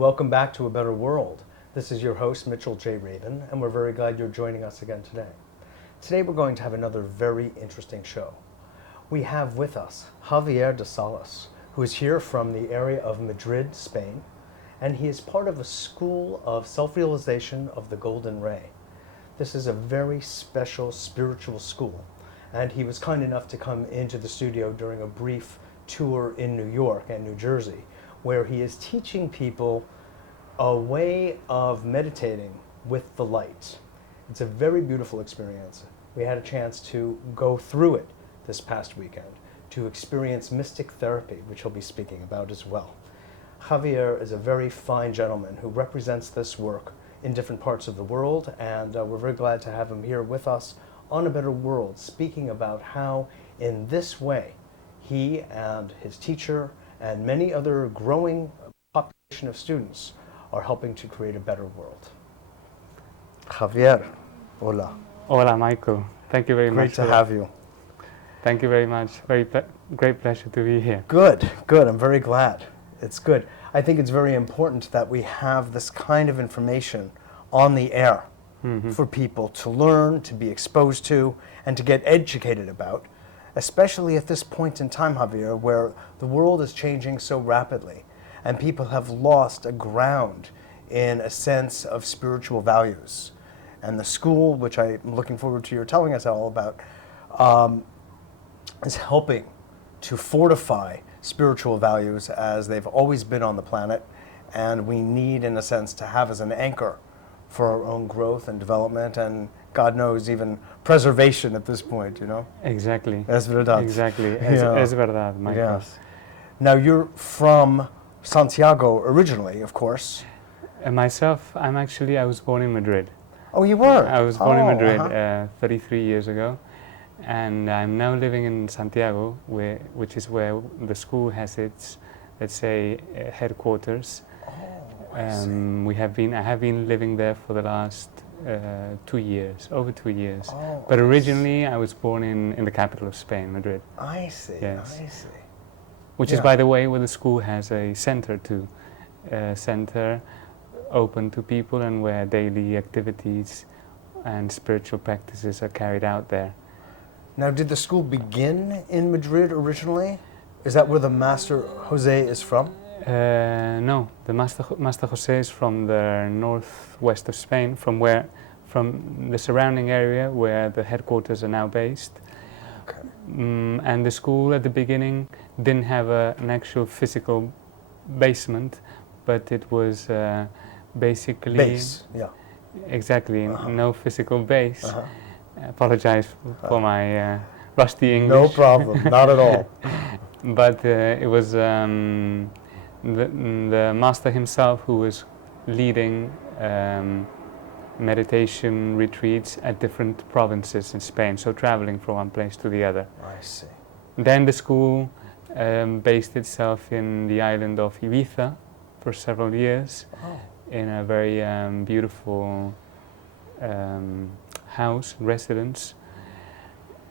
welcome back to A Better World. This is your host, Mitchell J. Rabin, and we're very glad you're joining us again today. Today we're going to have another very interesting show. We have with us Javier de Salas, who is here from the area of Madrid, Spain, and he is part of a school of self-realization of the Golden Ray. This is a very special spiritual school, and he was kind enough to come into the studio during a brief tour in New York and New Jersey, where he is teaching people a way of meditating with the light. It's a very beautiful experience. We had a chance to go through it this past weekend to experience mystic therapy, which he'll be speaking about as well. Javier is a very fine gentleman who represents this work in different parts of the world, and we're very glad to have him here with us on A Better World, speaking about how in this way he and his teacher and many other growing population of students are helping to create a better world. Javier, hola. Hola, Michael. Thank you very much. Great to have you. Thank you very much. Great pleasure to be here. Good. I'm very glad. It's good. I think it's very important that we have this kind of information on the air for people to learn, to be exposed to, and to get educated about, especially at this point in time, Javier, where the world is changing so rapidly and people have lost a ground in a sense of spiritual values. And the school, which I'm looking forward to your telling us all about, is helping to fortify spiritual values as they've always been on the planet, and we need, in a sense, to have as an anchor for our own growth and development, and God knows, even preservation at this point, you know? Exactly. Es verdad. Exactly. Yeah. Es verdad, Michael. Yes. Now, you're from Santiago originally, of course. Myself, I was born in Madrid. Oh, you were? I was born in Madrid 33 years ago, and I'm now living in Santiago, which is where the school has its, let's say, headquarters. I have been living there for the last over 2 years. Oh, but originally I was born in the capital of Spain, Madrid. I see, yes. I see. Which is, by the way, where the school has a center too. A center open to people and where daily activities and spiritual practices are carried out there. Now, did the school begin in Madrid originally? Is that where the Master Jose is from? No, the Master Jose is from the northwest of Spain, from the surrounding area where the headquarters are now based. Okay. And the school at the beginning didn't have an actual physical basement, but it was basically... Base, yeah. Exactly, no physical base. I apologize for my rusty English. No problem, not at all. But it was the master himself who was leading meditation retreats at different provinces in Spain, so traveling from one place to the other. I see. Then the school based itself in the island of Ibiza for several years, in a very beautiful residence,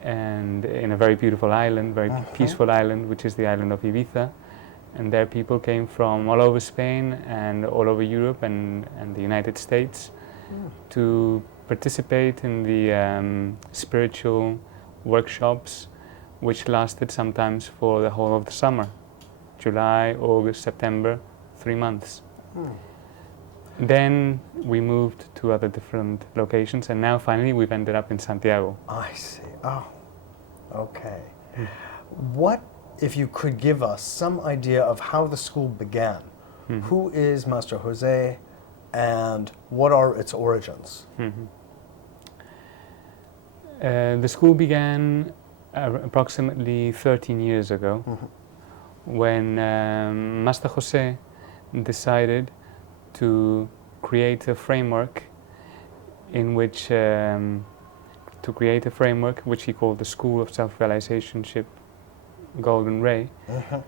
and in a very beautiful island, very peaceful island, which is the island of Ibiza. And there people came from all over Spain and all over Europe and the United States to participate in the spiritual workshops, which lasted sometimes for the whole of the summer, July, August, September, 3 months. Then we moved to other different locations, and now finally we've ended up in Santiago. I see. Oh, okay. What, if you could give us some idea of how the school began? Who is Master Jose, and what are its origins? The school began approximately 13 years ago, when Master Jose decided to create a framework which he called the School of Self-Realizationship Golden Ray,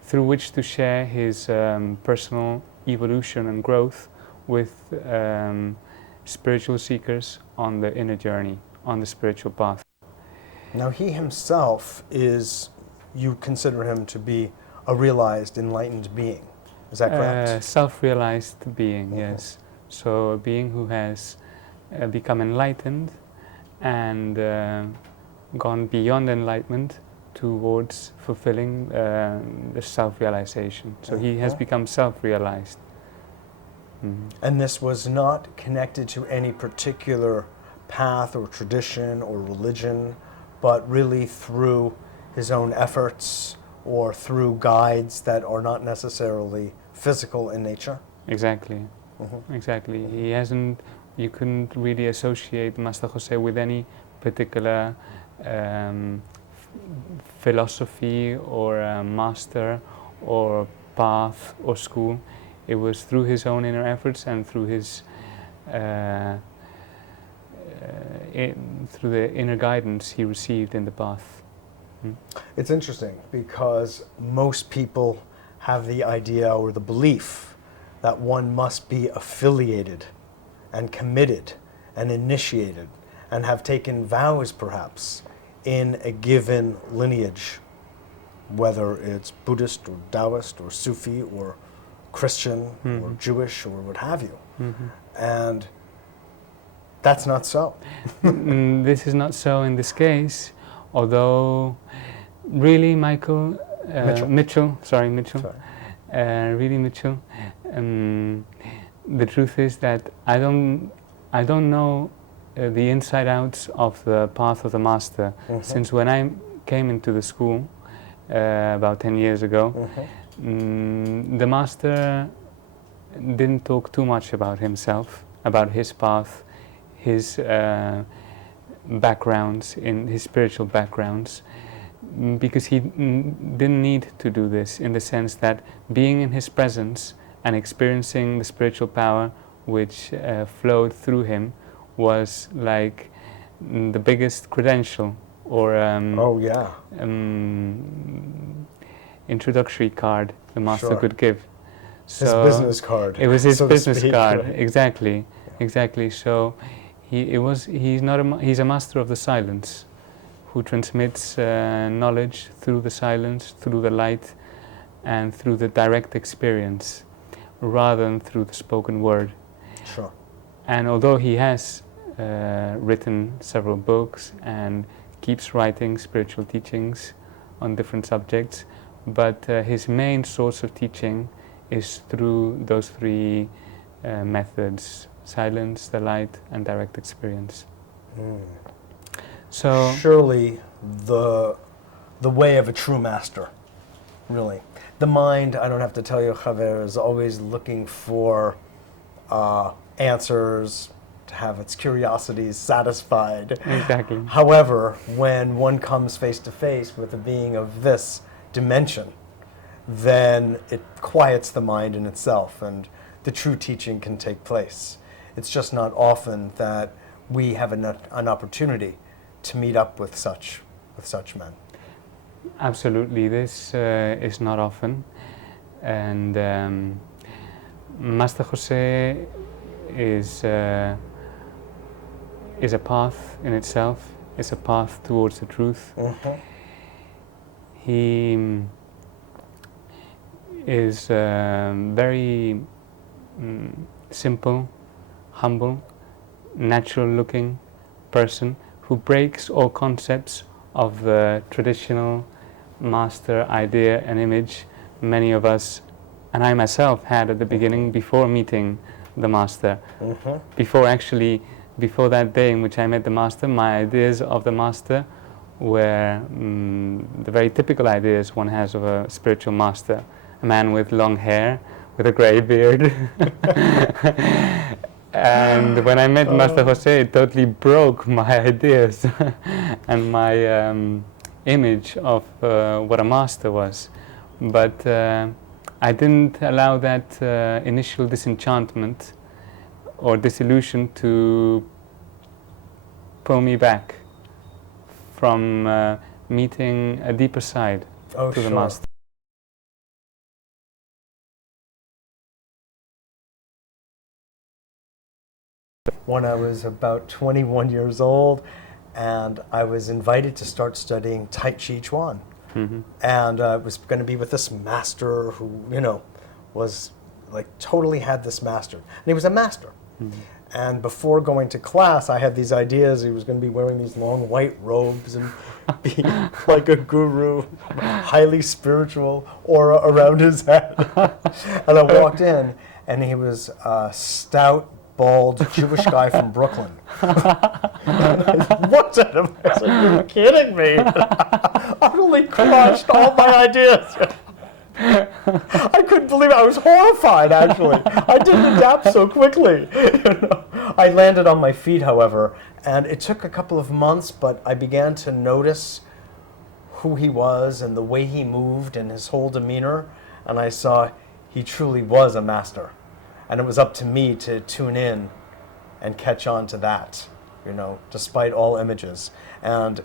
through which to share his personal evolution and growth with spiritual seekers on the inner journey, on the spiritual path. Now, he himself you consider him to be a realized, enlightened being. Is that correct? Self-realized being, yes. So a being who has become enlightened and gone beyond enlightenment towards fulfilling the self-realization. So he has become self-realized. And this was not connected to any particular path or tradition or religion, but really through his own efforts or through guides that are not necessarily physical in nature? Exactly. Exactly. He hasn't, you couldn't really associate Master Jose with any particular philosophy or master or path or school. It was through his own inner efforts and through his through the inner guidance he received in the path. It's interesting because most people have the idea or the belief that one must be affiliated and committed and initiated and have taken vows perhaps in a given lineage, whether it's Buddhist or Taoist or Sufi or Christian or Jewish or what have you. And that's not so. This is not so in this case, although really Mitchell, really Mitchell, the truth is that I don't know the inside outs of the path of the master. Since when I came into the school about 10 years ago, the master didn't talk too much about himself, about his path, his backgrounds, in his spiritual backgrounds, because he didn't need to do this, in the sense that being in his presence and experiencing the spiritual power which flowed through him was like the biggest credential or introductory card the master could give. So his business card. It was his so business card, right? exactly, exactly. So he's a master of the silence, who transmits knowledge through the silence, through the light, and through the direct experience, rather than through the spoken word. Sure. And although he has written several books and keeps writing spiritual teachings on different subjects, but his main source of teaching is through those three methods: silence, the light, and direct experience. So surely the way of a true master, really. The mind, I don't have to tell you, Javier, is always looking for answers, to have its curiosities satisfied. Exactly. However, when one comes face to face with a being of this dimension, then it quiets the mind in itself and the true teaching can take place. It's just not often that we have an opportunity to meet up with such men. Absolutely, this is not often, and Master Jose is a path in itself. It's a path towards the truth. He is a very simple, humble, natural-looking person who breaks all concepts of the traditional master idea and image many of us, and I myself, had at the beginning before meeting the master. Before that day in which I met the master, my ideas of the master were the very typical ideas one has of a spiritual master: a man with long hair, with a grey beard. And when I met Master Jose, it totally broke my ideas and my image of what a master was. But I didn't allow that initial disenchantment or disillusion to pull me back from meeting a deeper side to the master. When I was about 21 years old, and I was invited to start studying Tai Chi Chuan. And I was going to be with this master who, was like totally had this mastered. And he was a master. And before going to class, I had these ideas. He was going to be wearing these long white robes and be like a guru, highly spiritual aura around his head. And I walked in, and he was a stout, bald Jewish guy from Brooklyn. And I looked at him. I was like, "You're kidding me!" Utterly crushed all my ideas. I couldn't believe it. I was horrified, actually. I didn't adapt so quickly. I landed on my feet, however, and it took a couple of months, but I began to notice who he was and the way he moved and his whole demeanor, and I saw he truly was a master. And it was up to me to tune in and catch on to that, despite all images. And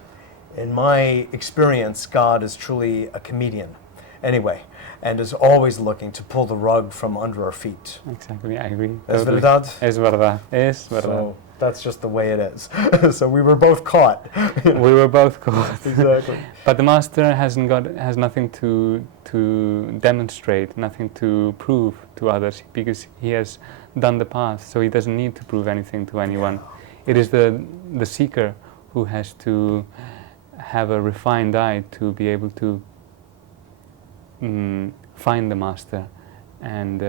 in my experience, God is truly a comedian. Anyway, and is always looking to pull the rug from under our feet. Exactly, I agree. Es Totally. verdad? Es verdad. Es verdad. So that's just the way it is. So we were both caught. We were both caught. Exactly. But the master has nothing to demonstrate, nothing to prove to others, because he has done the path, so he doesn't need to prove anything to anyone. It is the seeker who has to have a refined eye to be able to find the master and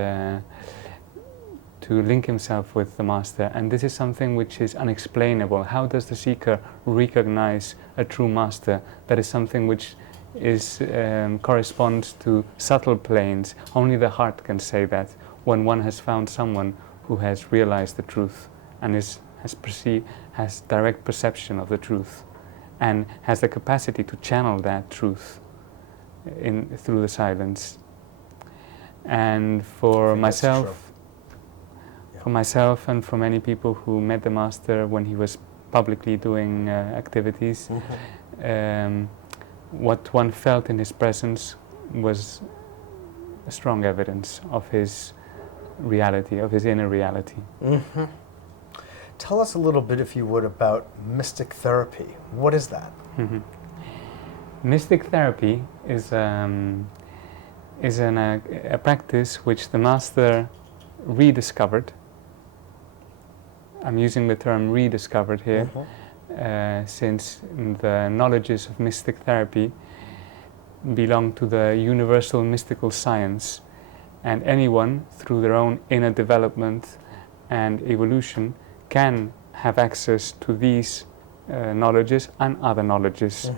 to link himself with the master. And this is something which is unexplainable. How does the seeker recognize a true master? That is something which corresponds to subtle planes. Only the heart can say that, when one has found someone who has realized the truth and has direct perception of the truth and has the capacity to channel that truth through the silence. And for myself and for many people who met the master when he was publicly doing activities, what one felt in his presence was a strong evidence of his reality, of his inner reality. Mm-hmm. Tell us a little bit, if you would, about mystic therapy. What is that? Mm-hmm. Mystic therapy is a practice which the master rediscovered. I'm using the term rediscovered here, since the knowledges of mystic therapy belong to the universal mystical science, and anyone, through their own inner development and evolution, can have access to these knowledges and other knowledges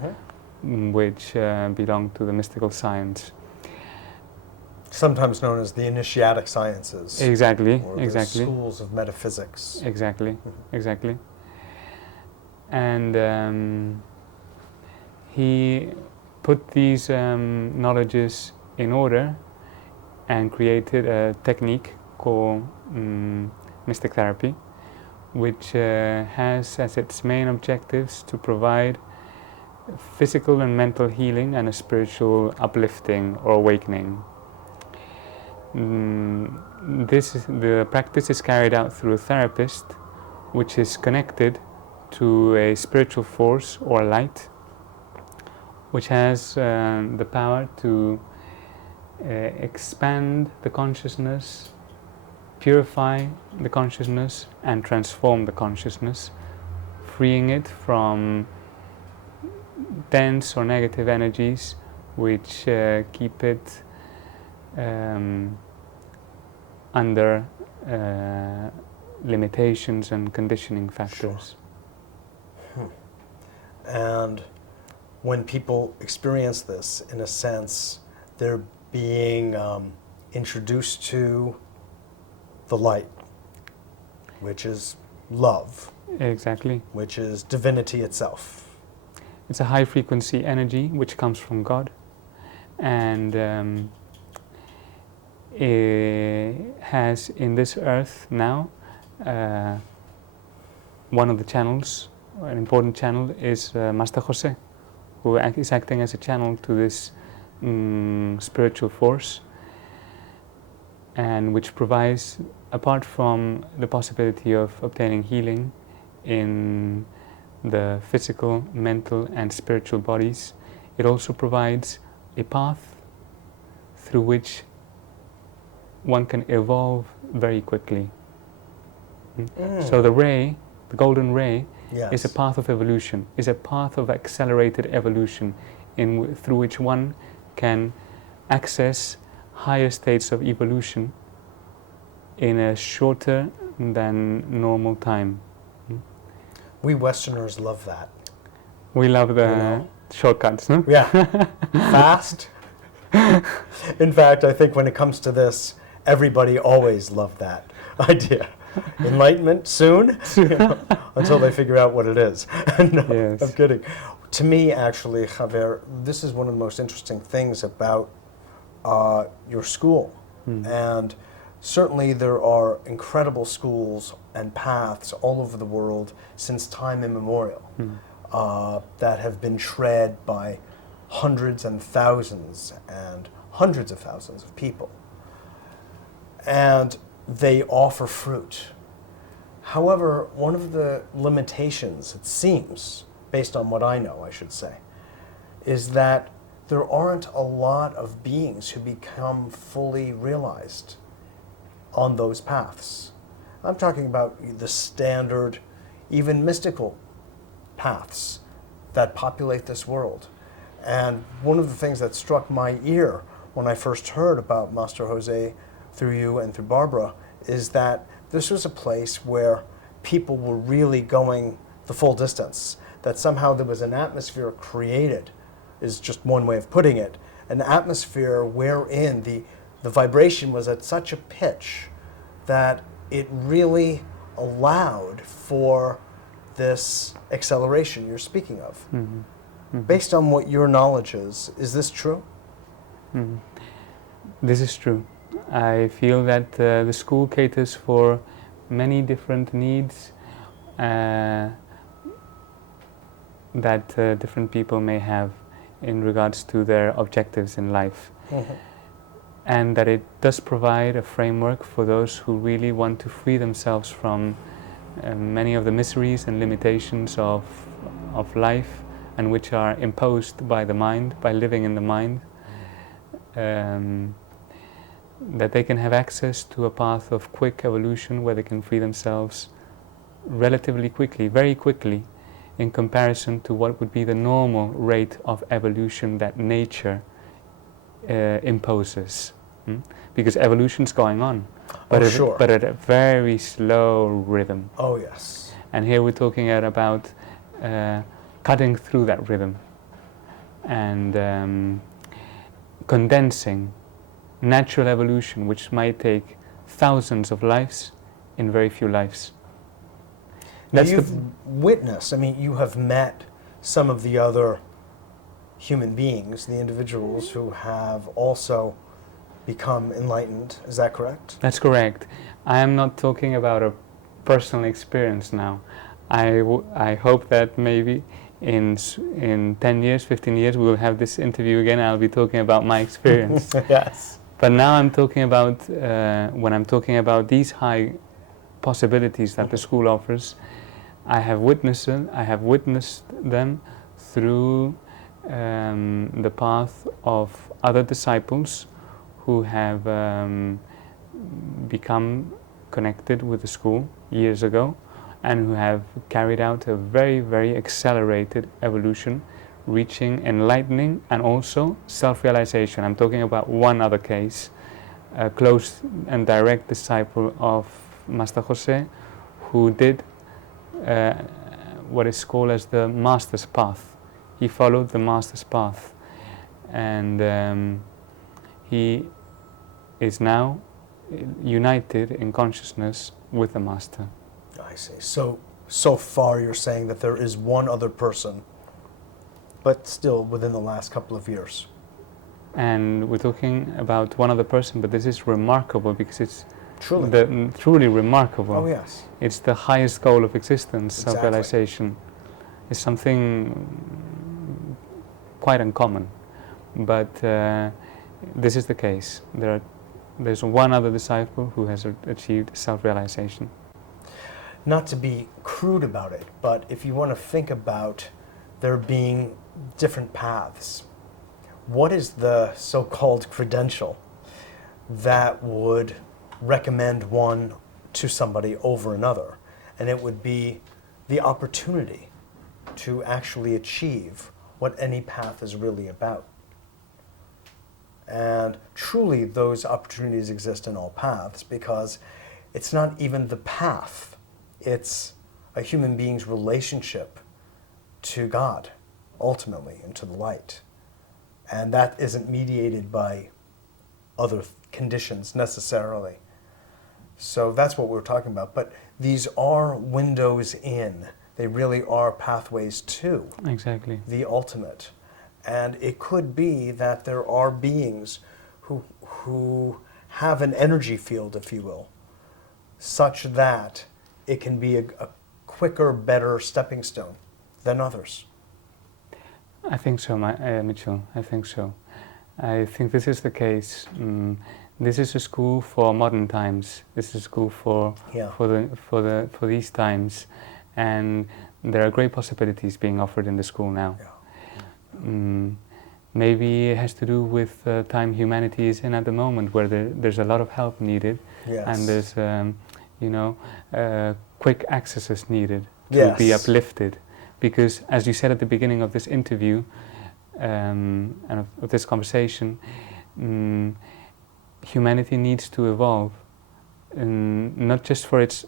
which belong to the mystical science. Sometimes known as the initiatic sciences. Exactly, or exactly. The schools of metaphysics. Exactly, exactly. And he put these knowledges in order and created a technique called mystic therapy, which has as its main objectives to provide physical and mental healing and a spiritual uplifting or awakening. The practice is carried out through a therapist, which is connected to a spiritual force or light, which has the power to expand the consciousness, purify the consciousness, and transform the consciousness, freeing it from dense or negative energies which keep it under limitations and conditioning factors. Sure. And when people experience this, in a sense, they're being introduced to the light, which is love. Exactly. Which is divinity itself. It's a high frequency energy which comes from God, and it has in this earth now one of the channels, an important channel, is Master Jose, who is acting as a channel to this spiritual force, and which provides, apart from the possibility of obtaining healing in the physical, mental and spiritual bodies, it also provides a path through which one can evolve very quickly. So the golden ray, Yes. is a path of evolution, is a path of accelerated evolution through which one can access higher states of evolution in a shorter than normal time. We Westerners love that. We love the You know? shortcuts, no? Yeah. Fast. In fact, I think when it comes to this, everybody always loved that idea. Enlightenment soon, until they figure out what it is. No, Yes. I'm kidding. To me, actually, Javier, this is one of the most interesting things about your school. And certainly there are incredible schools and paths all over the world since time immemorial that have been tread by hundreds and hundreds of thousands of people. And they offer fruit. However, one of the limitations, it seems, based on what I know, I should say, is that there aren't a lot of beings who become fully realized on those paths. I'm talking about the standard, even mystical paths that populate this world. And one of the things that struck my ear when I first heard about Master Jose through you and through Barbara is that this was a place where people were really going the full distance, that somehow there was an atmosphere created, is just one way of putting it, an atmosphere wherein the vibration was at such a pitch that it really allowed for this acceleration you're speaking of. Based on what your knowledge is this true? This is true. I feel that the school caters for many different needs that different people may have in regards to their objectives in life. And that it does provide a framework for those who really want to free themselves from many of the miseries and limitations of life, and which are imposed by the mind, by living in the mind. That they can have access to a path of quick evolution where they can free themselves relatively quickly, very quickly, in comparison to what would be the normal rate of evolution that nature imposes. Because evolution's going on, but, but at a very slow rhythm. Oh yes. And here we're talking about cutting through that rhythm and condensing natural evolution, which might take thousands of lives in very few lives. That's you've witnessed, I mean, you have met some of the other human beings, the individuals who have also become enlightened. Is that correct? That's correct. I am not talking about a personal experience now. I hope that maybe in 10 years, 15 years, we will have this interview again. I'll be talking about my experience. Yes. But now I'm talking about, when I'm talking about these high possibilities that the school offers, I have witnessed them through the path of other disciples who have become connected with the school years ago and who have carried out a very, very accelerated evolution, reaching enlightening and also self-realization. I'm talking about one other case, a close and direct disciple of Master Jose, who did what is called as the Master's Path. He followed the Master's Path, and he is now united in consciousness with the Master. I see. So far you're saying that there is one other person, but still within the last couple of years. And we're talking about one other person, but this is remarkable because it's truly, truly remarkable. Oh yes. It's the highest goal of existence, Exactly. self-realization. It's something quite uncommon, but this is the case. There's one other disciple who has achieved self-realization. Not to be crude about it, but if you want to think about there being different paths, what is the so-called credential that would recommend one to somebody over another. And it would be the opportunity to actually achieve what any path is really about. And truly, those opportunities exist in all paths, because it's not even the path, it's a human being's relationship to God, ultimately, and to the light. And that isn't mediated by other conditions necessarily. So that's what we're talking about. But these are windows in. They really are pathways to Exactly. the ultimate. And it could be that there are beings who have an energy field, if you will, such that it can be a quicker, better stepping stone than others. I think so, Mitchell. I think so. I think this is the case. This is a school for modern times. This is a school for these times, and there are great possibilities being offered in the school now. Yeah. Maybe it has to do with the time humanity is in at the moment, where there's a lot of help needed, Yes. and there's quick accesses needed to be uplifted. Because, as you said at the beginning of this interview and of this conversation, humanity needs to evolve, not just for its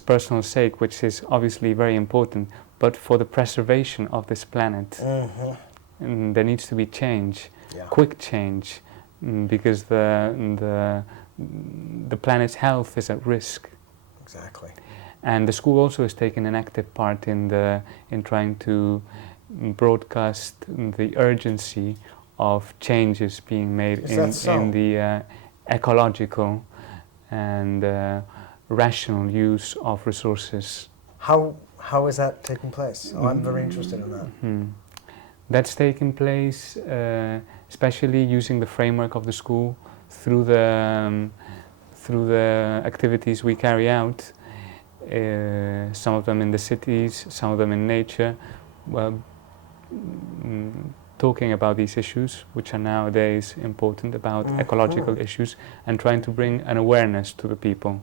personal sake, which is obviously very important, but for the preservation of this planet. Mm-hmm. And there needs to be change, Yeah. quick change, because the planet's health is at risk. Exactly. And the school also has taken an active part in trying to broadcast the urgency of changes being made in the ecological and rational use of resources. How is that taking place? Oh, I'm very interested in that. Mm-hmm. That's taken place especially using the framework of the school through the activities we carry out. Some of them in the cities, some of them in nature, talking about these issues, which are nowadays important, about ecological issues, and trying to bring an awareness to the people.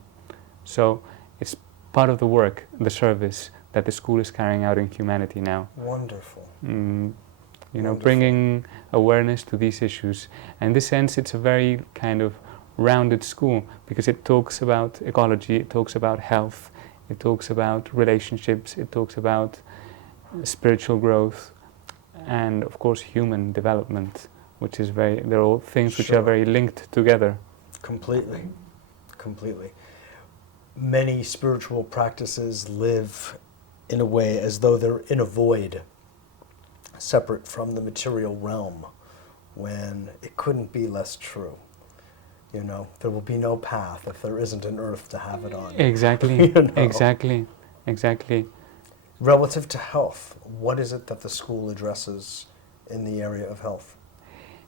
So it's part of the work, the service that the school is carrying out in humanity now. Wonderful. Wonderful. Bringing awareness to these issues. And in this sense, it's a very kind of rounded school, because it talks about ecology, it talks about health, it talks about relationships, it talks about spiritual growth, and of course human development, which is they're all things which are very linked together. Completely. Many spiritual practices live in a way as though they're in a void, separate from the material realm, when it couldn't be less true. There will be no path if there isn't an earth to have it on. Exactly, exactly. Relative to health, what is it that the school addresses in the area of health?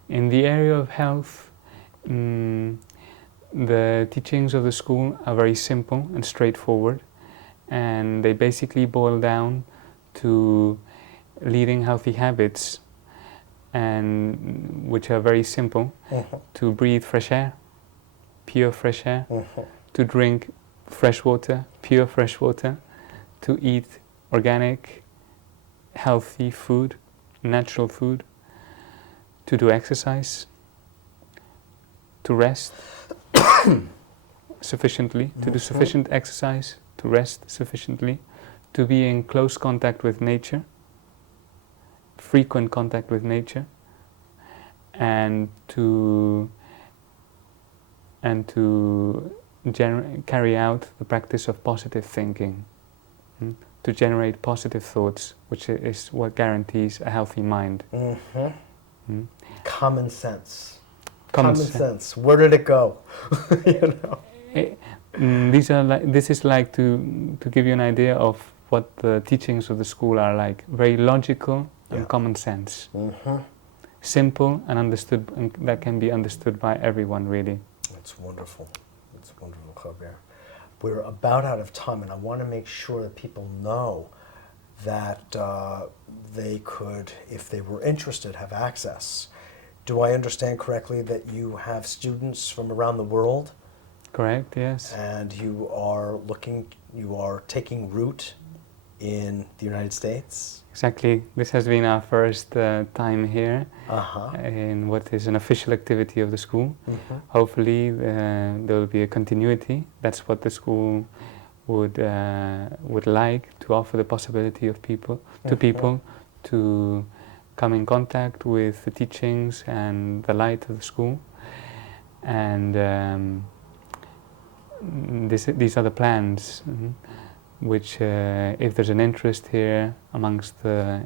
In the area of health, the teachings of the school are very simple and straightforward, and they basically boil down to leading healthy habits, and which are very simple: to breathe fresh air, pure fresh air, to drink fresh water, pure fresh water, to eat organic, healthy food, natural food, to do exercise, to rest sufficiently, to do sufficient exercise, to rest sufficiently, to be in close contact with nature, frequent contact with nature, and to carry out the practice of positive thinking, to generate positive thoughts, which is what guarantees a healthy mind. Common sense. Common sense. Where did it go? This is like to give you an idea of what the teachings of the school are like. Very logical and common sense. Simple and understood, and that can be understood by everyone, really. It's wonderful. It's wonderful, Javier. We're about out of time, and I want to make sure that people know that they could, if they were interested, have access Do I understand correctly that you have students from around the world? Correct, yes. And you are taking root in the United States? Exactly. This has been our first time here in what is an official activity of the school. Hopefully there will be a continuity. That's what the school would like, to offer the possibility of people to come in contact with the teachings and the light of the school. And these are the plans, which if there's an interest here amongst the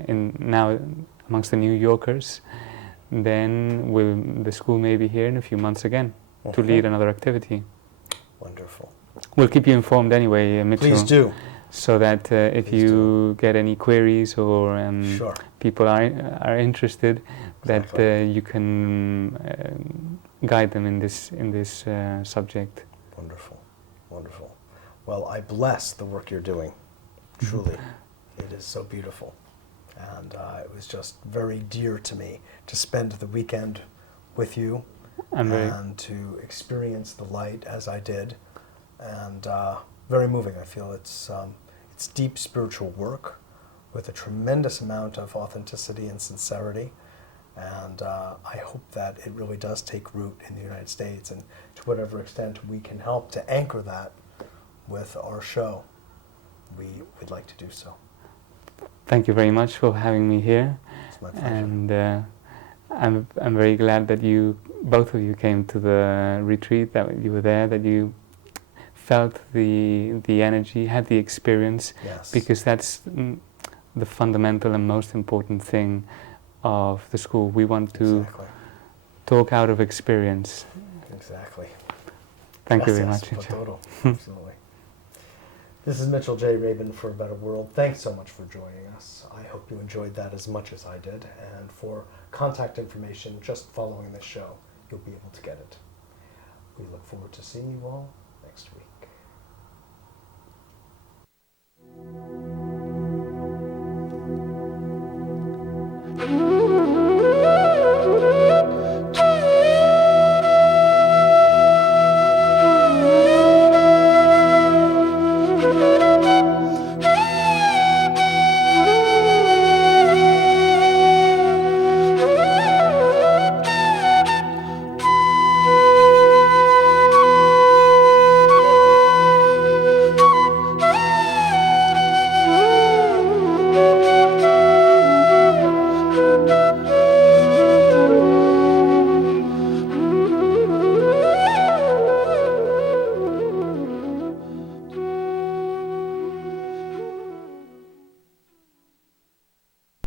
New Yorkers, then the school may be here in a few months again to lead another activity. Wonderful. We'll keep you informed anyway, Mitchell. Please do. So that if you get any queries or people are interested, that you can guide them in this subject. Wonderful, wonderful. Well, I bless the work you're doing. Truly, it is so beautiful, and it was just very dear to me to spend the weekend with you and to experience the light as I did, and very moving. I feel it's deep spiritual work with a tremendous amount of authenticity and sincerity, and I hope that it really does take root in the United States, and to whatever extent we can help to anchor that with our show, we would like to do so. Thank you very much for having me here. It's my pleasure. And I'm very glad that both of you came to the retreat, that you were there, that you felt the energy, had the experience, because that's the fundamental and most important thing of the school. We want to talk out of experience. Exactly. Thank you very much. Absolutely. This is Mitchell J. Rabin for A Better World. Thanks so much for joining us. I hope you enjoyed that as much as I did. And for contact information, just following this show, you'll be able to get it. We look forward to seeing you all next week.